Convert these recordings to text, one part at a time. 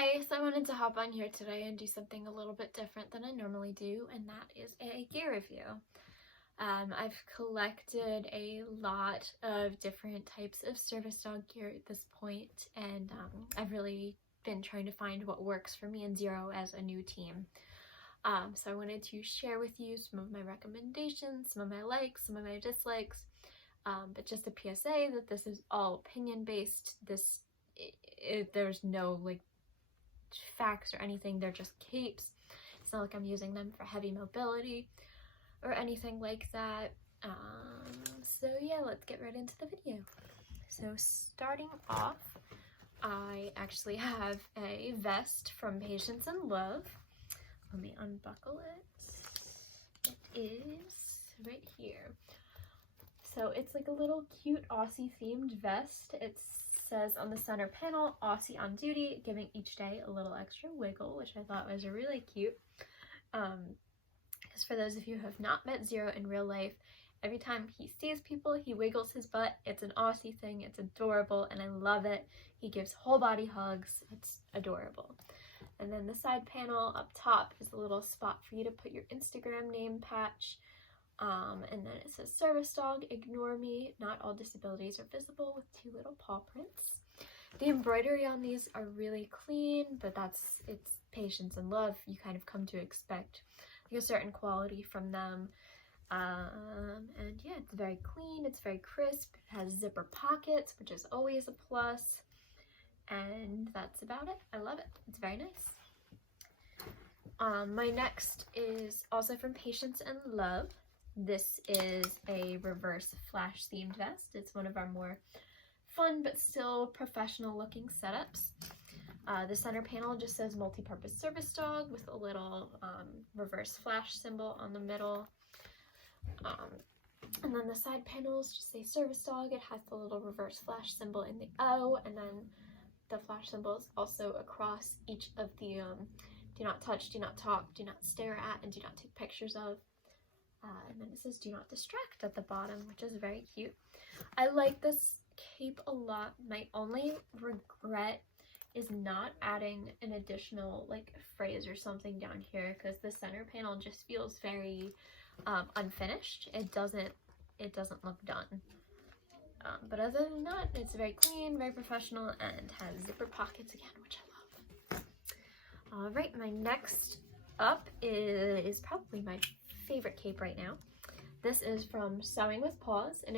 Hi, so I wanted to hop on here today and do something a little bit different than I normally do, and that is a gear review. I've collected a lot of different types of service dog gear at this point, and I've really been trying to find what works for me and Zero as a new team. So I wanted to share with you some of my recommendations, some of my likes, some of my dislikes, but just a PSA that this is all opinion based. There's no like facts or anything, they're just capes. It's not like I'm using them for heavy mobility or anything like that. So yeah, let's get right into the video. So starting off, I actually have a vest from Patience and Love. Let me unbuckle it. It is right here. So it's like a little cute Aussie themed vest. It says on the center panel, Aussie on duty, giving each day a little extra wiggle, which I thought was really cute. Because for those of you who have not met Zero in real life, every time he sees people, he wiggles his butt. It's an Aussie thing. It's adorable, and I love it. He gives whole body hugs. It's adorable. And then the side panel up top is a little spot for you to put your Instagram name patch. And then it says service dog, ignore me, not all disabilities are visible, with 2 little paw prints. The embroidery on these are really clean, but it's Patience and Love. You kind of come to expect like a certain quality from them. And yeah, it's very clean, it's very crisp, it has zipper pockets, which is always a plus. And that's about it. I love it. It's very nice. My next is also from Patience and Love. This is a reverse flash themed vest. It's one of our more fun but still professional looking setups. The center panel just says multi-purpose service dog with a little reverse flash symbol on the middle. And then the side panels just say service dog. It has the little reverse flash symbol in the O, and then the flash symbol is also across each of the do not touch, do not talk, do not stare at, and do not take pictures of. And then it says do not distract at the bottom, which is very cute. I like this cape a lot. My only regret is not adding an additional like phrase or something down here, because the center panel just feels very unfinished. It doesn't look done. But other than that, it's very clean, very professional, and has zipper pockets again, which I love. Alright, my next up is probably my favorite cape right now. This is from Sewing with Paws, and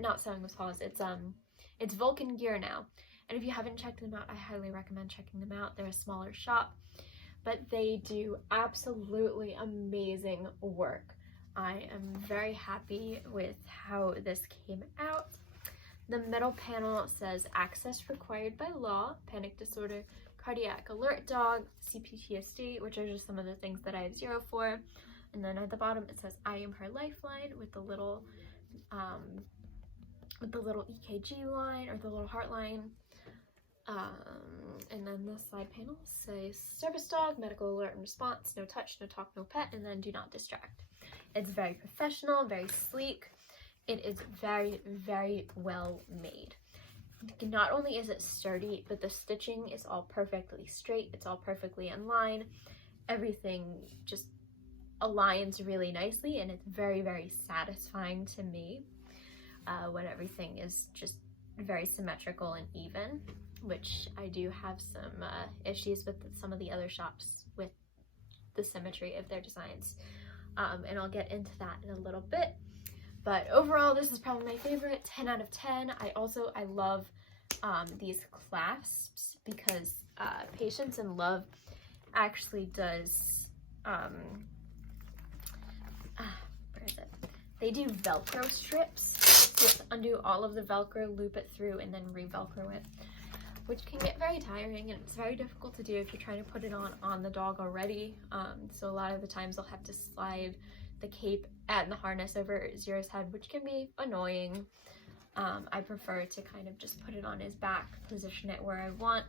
not Sewing with Paws, it's Vulcan gear now. And if you haven't checked them out, I highly recommend checking them out. They're a smaller shop, but they do absolutely amazing work. I am very happy with how this came out. The middle panel says access required by law, panic disorder, cardiac alert dog, CPTSD, which are just some of the things that I have Zero for. And then at the bottom it says I am her lifeline with the little EKG line, or the little heart line. And then the side panel says service dog, medical alert and response, no touch, no talk, no pet, and then do not distract. It's very professional, very sleek. It is very, very well made. Not only is it sturdy, but the stitching is all perfectly straight. It's all perfectly in line. Everything just aligns really nicely, and it's very, very satisfying to me when everything is just very symmetrical and even, which I do have some issues with some of the other shops with the symmetry of their designs. And I'll get into that in a little bit. But overall, this is probably my favorite, 10 out of 10. I love these clasps, because Patience and Love actually does, where is it? They do Velcro strips. Just undo all of the Velcro, loop it through, and then re-Velcro it, which can get very tiring, and it's very difficult to do if you're trying to put it on the dog already. So a lot of the times I'll have to slide the cape and the harness over Zero's head, which can be annoying. I prefer to kind of just put it on his back, position it where I want,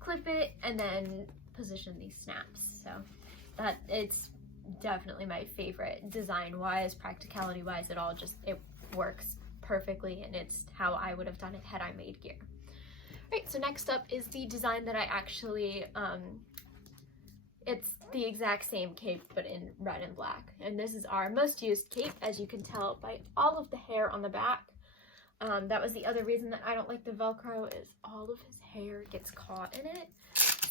clip it, and then position these snaps. So that it's definitely my favorite, design-wise, practicality-wise. It works perfectly, and it's how I would have done it had I made gear. Right, so next up is the design that I actually, it's the exact same cape but in red and black. And this is our most used cape, as you can tell by all of the hair on the back. That was the other reason that I don't like the Velcro, is all of his hair gets caught in it.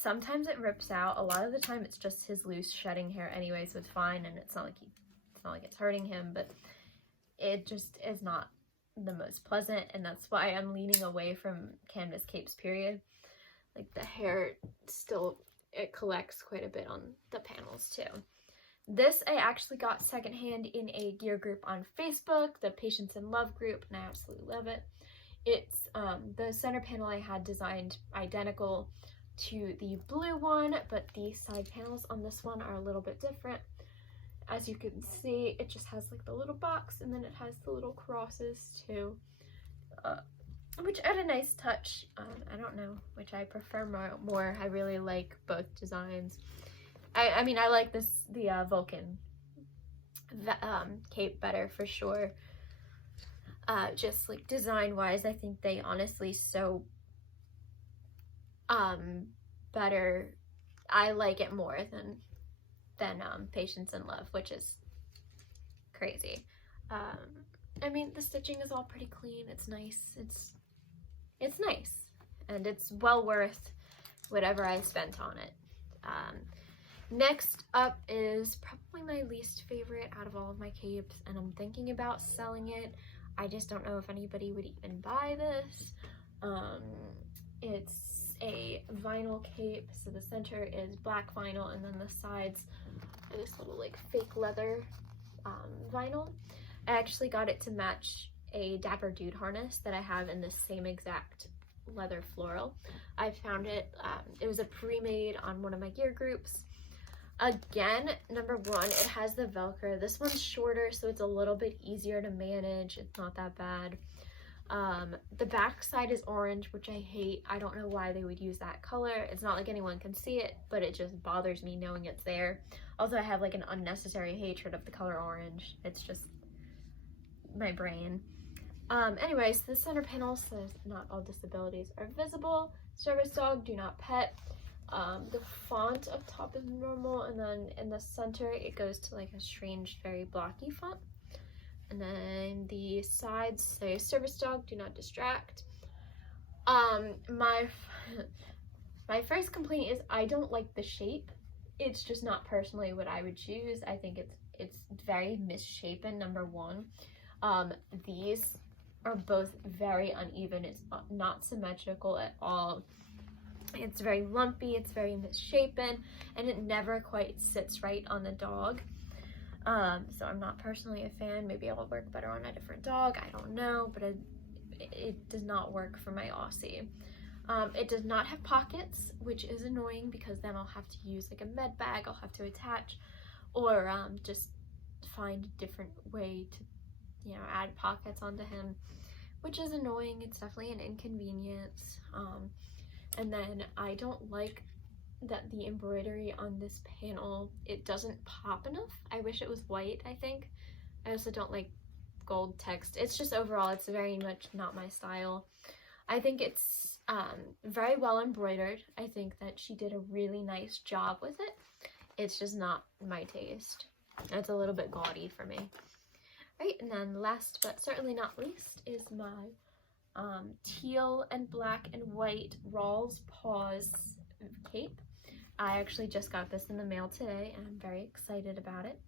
Sometimes it rips out. A lot of the time it's just his loose shedding hair anyway, so it's fine, and it's not like it's hurting him, but it just is not the most pleasant, and that's why I'm leaning away from canvas capes, period. Like, the hair still, it collects quite a bit on the panels too. This I actually got secondhand in a gear group on Facebook, the Patience in Love group, and I absolutely love it. It's the center panel I had designed identical to the blue one, but the side panels on this one are a little bit different. As you can see, it just has like the little box, and then it has the little crosses too, which add a nice touch. I don't know which I prefer more. I really like both designs. I mean, I like the Vulcan cape better for sure. Just like design wise, I think they honestly sew better. I like it more than Patience in Love, which is crazy. I mean, the stitching is all pretty clean. It's nice. It's nice, and it's well worth whatever I spent on it. Next up is probably my least favorite out of all of my capes, and I'm thinking about selling it. I just don't know if anybody would even buy this. It's a vinyl cape, so the center is black vinyl, and then the sides are this little like fake leather vinyl. I actually got it to match a Dapper Dude harness that I have in the same exact leather floral. I found it, it was a pre-made on one of my gear groups. Again, number one, it has the Velcro. This one's shorter, so it's a little bit easier to manage. It's not that bad. The back side is orange, which I hate. I don't know why they would use that color. It's not like anyone can see it, but it just bothers me knowing it's there. Also, I have like an unnecessary hatred of the color orange. It's just my brain. Anyways, the center panel says not all disabilities are visible. Service dog, do not pet. The font up top is normal, and then in the center it goes to like a strange, very blocky font. And then the sides say service dog, do not distract. My first complaint is I don't like the shape. It's just not personally what I would choose. I think it's very misshapen, number one. These are both very uneven. It's not symmetrical at all. It's very lumpy, it's very misshapen, and it never quite sits right on the dog. So I'm not personally a fan. Maybe it will work better on a different dog, I don't know, but it does not work for my Aussie. It does not have pockets, which is annoying because then I'll have to use like a med bag I'll have to attach, or just find a different way to, you know, add pockets onto him, which is annoying. It's definitely an inconvenience. And then I don't like that the embroidery on this panel, it doesn't pop enough. I wish it was white, I think. I also don't like gold text. It's just overall, it's very much not my style. I think it's very well embroidered. I think that she did a really nice job with it. It's just not my taste. It's a little bit gaudy for me. Right, and then last but certainly not least is my teal and black and white Rawls Paws cape. I actually just got this in the mail today, and I'm very excited about it.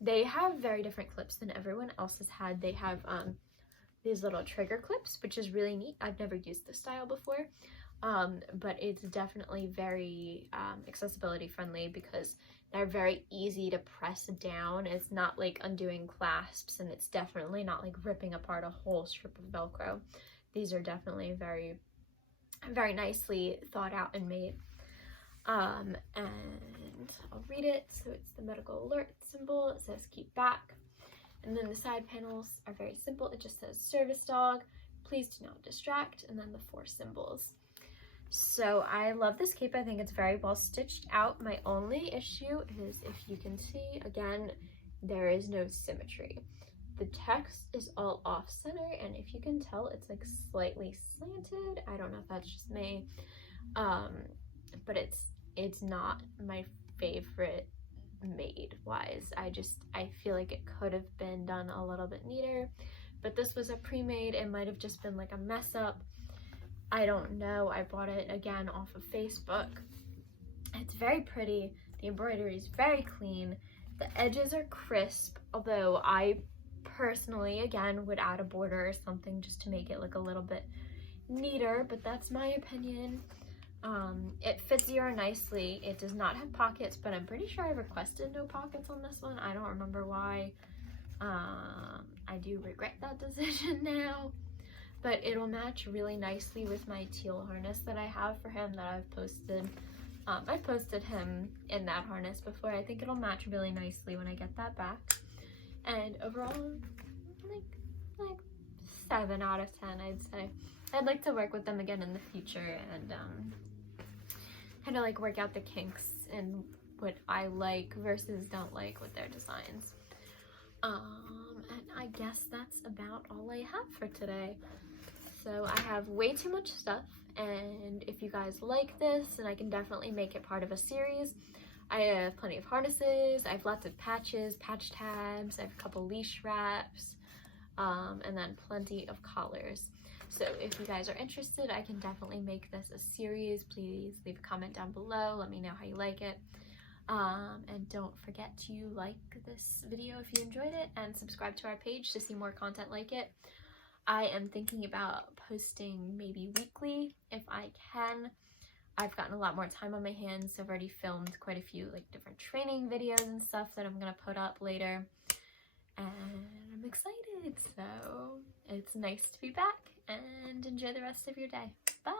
They have very different clips than everyone else has had. They have these little trigger clips, which is really neat. I've never used this style before, but it's definitely very accessibility friendly because they're very easy to press down. It's not like undoing clasps, and it's definitely not like ripping apart a whole strip of Velcro. These are definitely very, very nicely thought out and made. And I'll read it. So it's the medical alert symbol. It says keep back. And then the side panels are very simple. It just says service dog, please do not distract, and then the 4 symbols. So I love this cape. I think it's very well stitched out. My only issue is, if you can see, again, there is no symmetry. the text is all off center, and if you can tell, it's like slightly slanted. I don't know if that's just me, but it's not my favorite made wise. I feel like it could have been done a little bit neater, but this was a pre-made. It might have just been like a mess up. I don't know. I bought it again off of Facebook. It's very pretty. The embroidery is very clean. The edges are crisp, although I personally, again, would add a border or something just to make it look a little bit neater, but that's my opinion. It fits your nicely. It does not have pockets, but I'm pretty sure I requested no pockets on this one. I don't remember why. I do regret that decision now, but it'll match really nicely with my teal harness that I have for him that I've posted. I've posted him in that harness before. I think it'll match really nicely when I get that back. And overall, like 7 out of 10, I'd say. I'd like to work with them again in the future and kind of like work out the kinks and what I like versus don't like with their designs. And I guess that's about all I have for today. So I have way too much stuff, and if you guys like this, then I can definitely make it part of a series. I have plenty of harnesses, I have lots of patches, patch tabs, I have a couple leash wraps, and then plenty of collars. So if you guys are interested, I can definitely make this a series. Please leave a comment down below, let me know how you like it. And don't forget to like this video if you enjoyed it, and subscribe to our page to see more content like it. I am thinking about posting maybe weekly if I can. I've gotten a lot more time on my hands, so I've already filmed quite a few like different training videos and stuff that I'm gonna put up later, and I'm excited. So it's nice to be back, and enjoy the rest of your day. Bye.